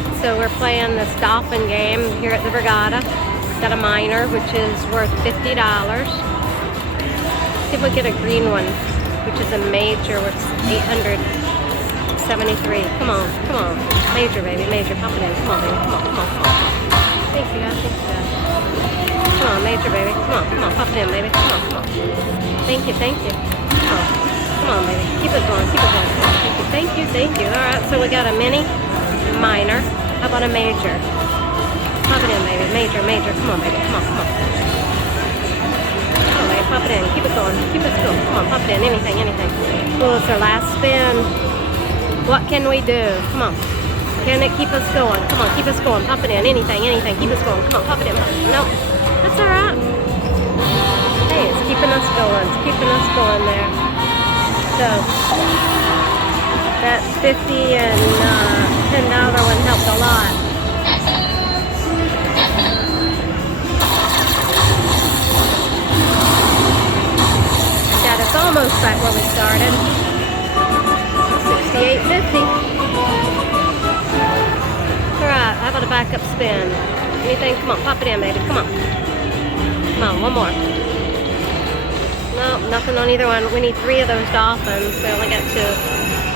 Alright, so we're playing this dolphin game here at the Regatta. Got a minor, which is worth $50. See if we get a green one, which is a major worth $873. Come on, come on. Major, baby, major. Pop it in. Come on, baby. Come on, come on, come on. Thank you, guys. Thank you, guys. Come on, major, baby. Come on, come on. Pop it in, baby. Come on, come on. Thank you, thank you. Come on. Come on, baby. Keep it going, keep it going. Thank you, thank you, thank you. Alright, so we got a mini, minor. How about a major? Pop it in, baby. Major, major. Come on, baby. Come on, come on. Come on, baby. Pop it in. Keep it going. Keep it going. Come on, pop it in. Anything, anything. Well, it's our last spin. What can we do? Come on. Can it keep us going? Come on, keep us going. Pop it in. Anything, anything. Keep us going. Come on, pop it in. Nope. That's alright. Hey, it's keeping us going. It's keeping us going there. So, that $50 and $10 one helped a lot. Got us almost back where we started. $68.50. Alright, how about a backup spin? Anything? Come on, pop it in, baby. Come on. Come on, one more. No, nothing on either one. We need 3 of those dolphins. We only got 2.